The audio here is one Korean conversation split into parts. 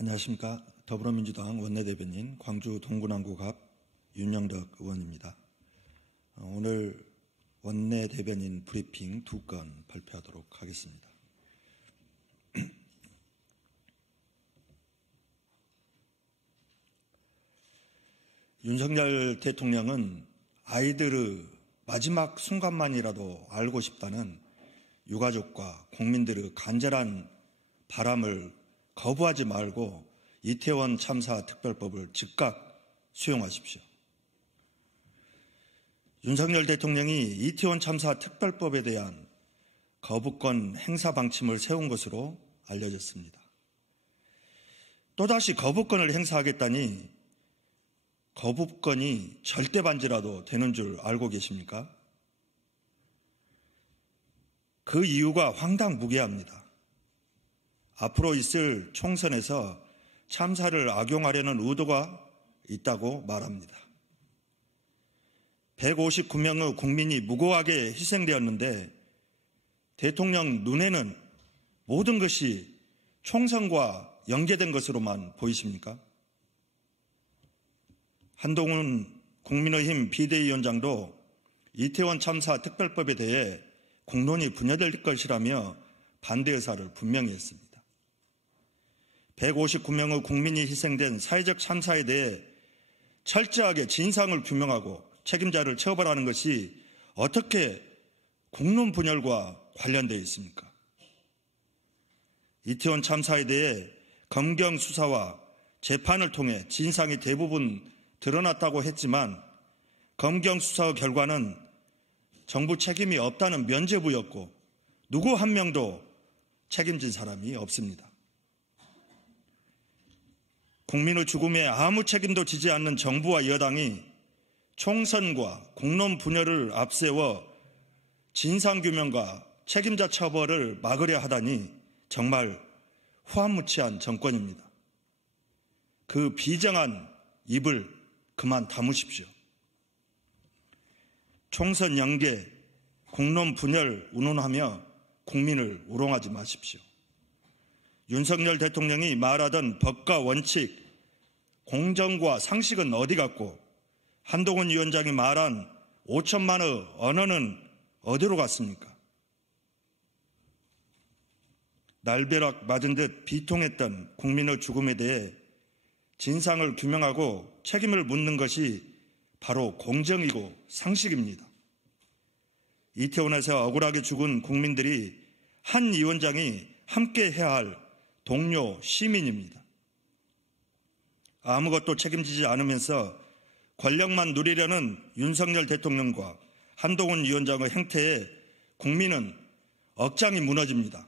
안녕하십니까. 더불어민주당 원내대변인 광주 동구남구갑 윤영덕 의원입니다. 오늘 원내대변인 브리핑 2건 발표하도록 하겠습니다. 윤석열 대통령은 아이들의 마지막 순간만이라도 알고 싶다는 유가족과 국민들의 간절한 바람을 거부하지 말고 이태원 참사 특별법을 즉각 수용하십시오. 윤석열 대통령이 이태원 참사 특별법에 대한 거부권 행사 방침을 세운 것으로 알려졌습니다. 또다시 거부권을 행사하겠다니 거부권이 절대 반지라도 되는 줄 알고 계십니까? 그 이유가 황당무계합니다. 앞으로 있을 총선에서 참사를 악용하려는 의도가 있다고 말합니다. 159명의 국민이 무고하게 희생되었는데 대통령 눈에는 모든 것이 총선과 연계된 것으로만 보이십니까? 한동훈 국민의힘 비대위원장도 이태원 참사 특별법에 대해 공론이 분열될 것이라며 반대 의사를 분명히 했습니다. 159명의 국민이 희생된 사회적 참사에 대해 철저하게 진상을 규명하고 책임자를 처벌하는 것이 어떻게 공론 분열과 관련되어 있습니까? 이태원 참사에 대해 검경 수사와 재판을 통해 진상이 대부분 드러났다고 했지만 검경 수사의 결과는 정부 책임이 없다는 면죄부였고 누구 한 명도 책임진 사람이 없습니다. 국민의 죽음에 아무 책임도 지지 않는 정부와 여당이 총선과 공론 분열을 앞세워 진상규명과 책임자 처벌을 막으려 하다니 정말 후한무치한 정권입니다. 그 비정한 입을 그만 다무십시오. 총선 연계, 공론 분열 운운하며 국민을 우롱하지 마십시오. 윤석열 대통령이 말하던 법과 원칙, 공정과 상식은 어디 갔고 한동훈 위원장이 말한 5천만의 언어는 어디로 갔습니까? 날벼락 맞은 듯 비통했던 국민의 죽음에 대해 진상을 규명하고 책임을 묻는 것이 바로 공정이고 상식입니다. 이태원에서 억울하게 죽은 국민들이 한 위원장이 함께 해야 할 동료 시민입니다. 아무것도 책임지지 않으면서 권력만 누리려는 윤석열 대통령과 한동훈 위원장의 행태에 국민은 억장이 무너집니다.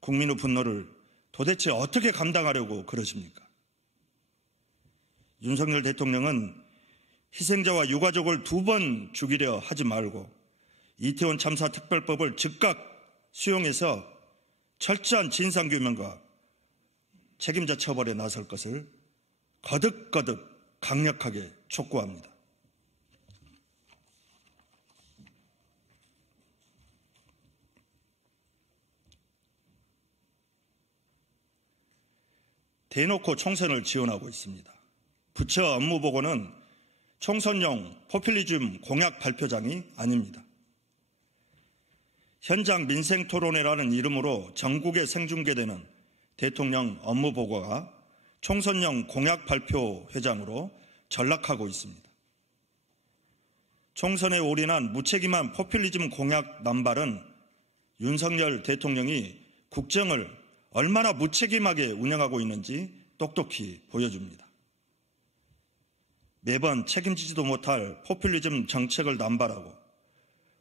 국민의 분노를 도대체 어떻게 감당하려고 그러십니까? 윤석열 대통령은 희생자와 유가족을 2번 죽이려 하지 말고 이태원 참사 특별법을 즉각 수용해서 철저한 진상규명과 책임자 처벌에 나설 것을 거듭거듭 강력하게 촉구합니다. 대놓고 총선을 지원하고 있습니다. 부처 업무보고는 총선용 포퓰리즘 공약 발표장이 아닙니다. 현장 민생토론회라는 이름으로 전국에 생중계되는 대통령 업무보고가 총선용 공약 발표회장으로 전락하고 있습니다. 총선에 올인한 무책임한 포퓰리즘 공약 남발은 윤석열 대통령이 국정을 얼마나 무책임하게 운영하고 있는지 똑똑히 보여줍니다. 매번 책임지지도 못할 포퓰리즘 정책을 남발하고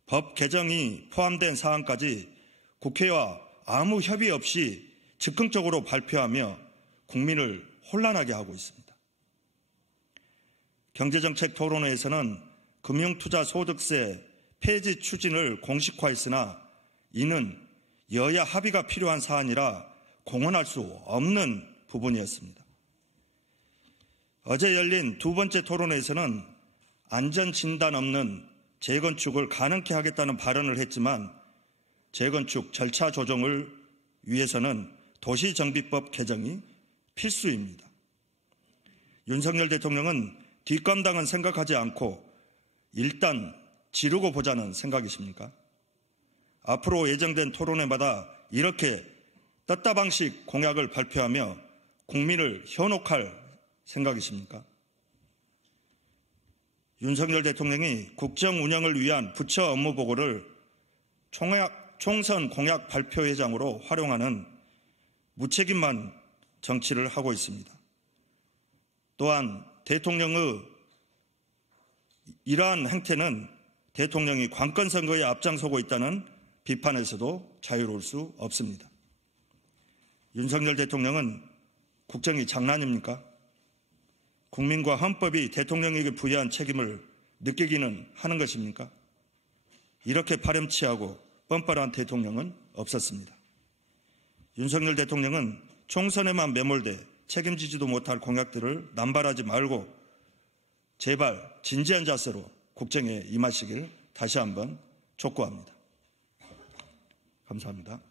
법 개정이 포함된 사안까지 국회와 아무 협의 없이 즉흥적으로 발표하며 국민을 혼란하게 하고 있습니다. 경제정책 토론회에서는 금융투자소득세 폐지 추진을 공식화했으나 이는 여야 합의가 필요한 사안이라 공언할 수 없는 부분이었습니다. 어제 열린 2번째 토론회에서는 안전진단 없는 재건축을 가능케 하겠다는 발언을 했지만 재건축 절차 조정을 위해서는 도시정비법 개정이 필수입니다. 윤석열 대통령은 뒷감당은 생각하지 않고 일단 지르고 보자는 생각이십니까? 앞으로 예정된 토론회마다 이렇게 떴다방식 공약을 발표하며 국민을 현혹할 생각이십니까? 윤석열 대통령이 국정 운영을 위한 부처 업무 보고를 총선 공약 발표회장으로 활용하는 무책임한 정치를 하고 있습니다. 또한 대통령의 이러한 행태는 대통령이 관건선거에 앞장서고 있다는 비판에서도 자유로울 수 없습니다. 윤석열 대통령은 국정이 장난입니까? 국민과 헌법이 대통령에게 부여한 책임을 느끼기는 하는 것입니까? 이렇게 파렴치하고 뻔뻔한 대통령은 없었습니다. 윤석열 대통령은 총선에만 매몰돼 책임지지도 못할 공약들을 남발하지 말고 제발 진지한 자세로 국정에 임하시길 다시 한번 촉구합니다. 감사합니다.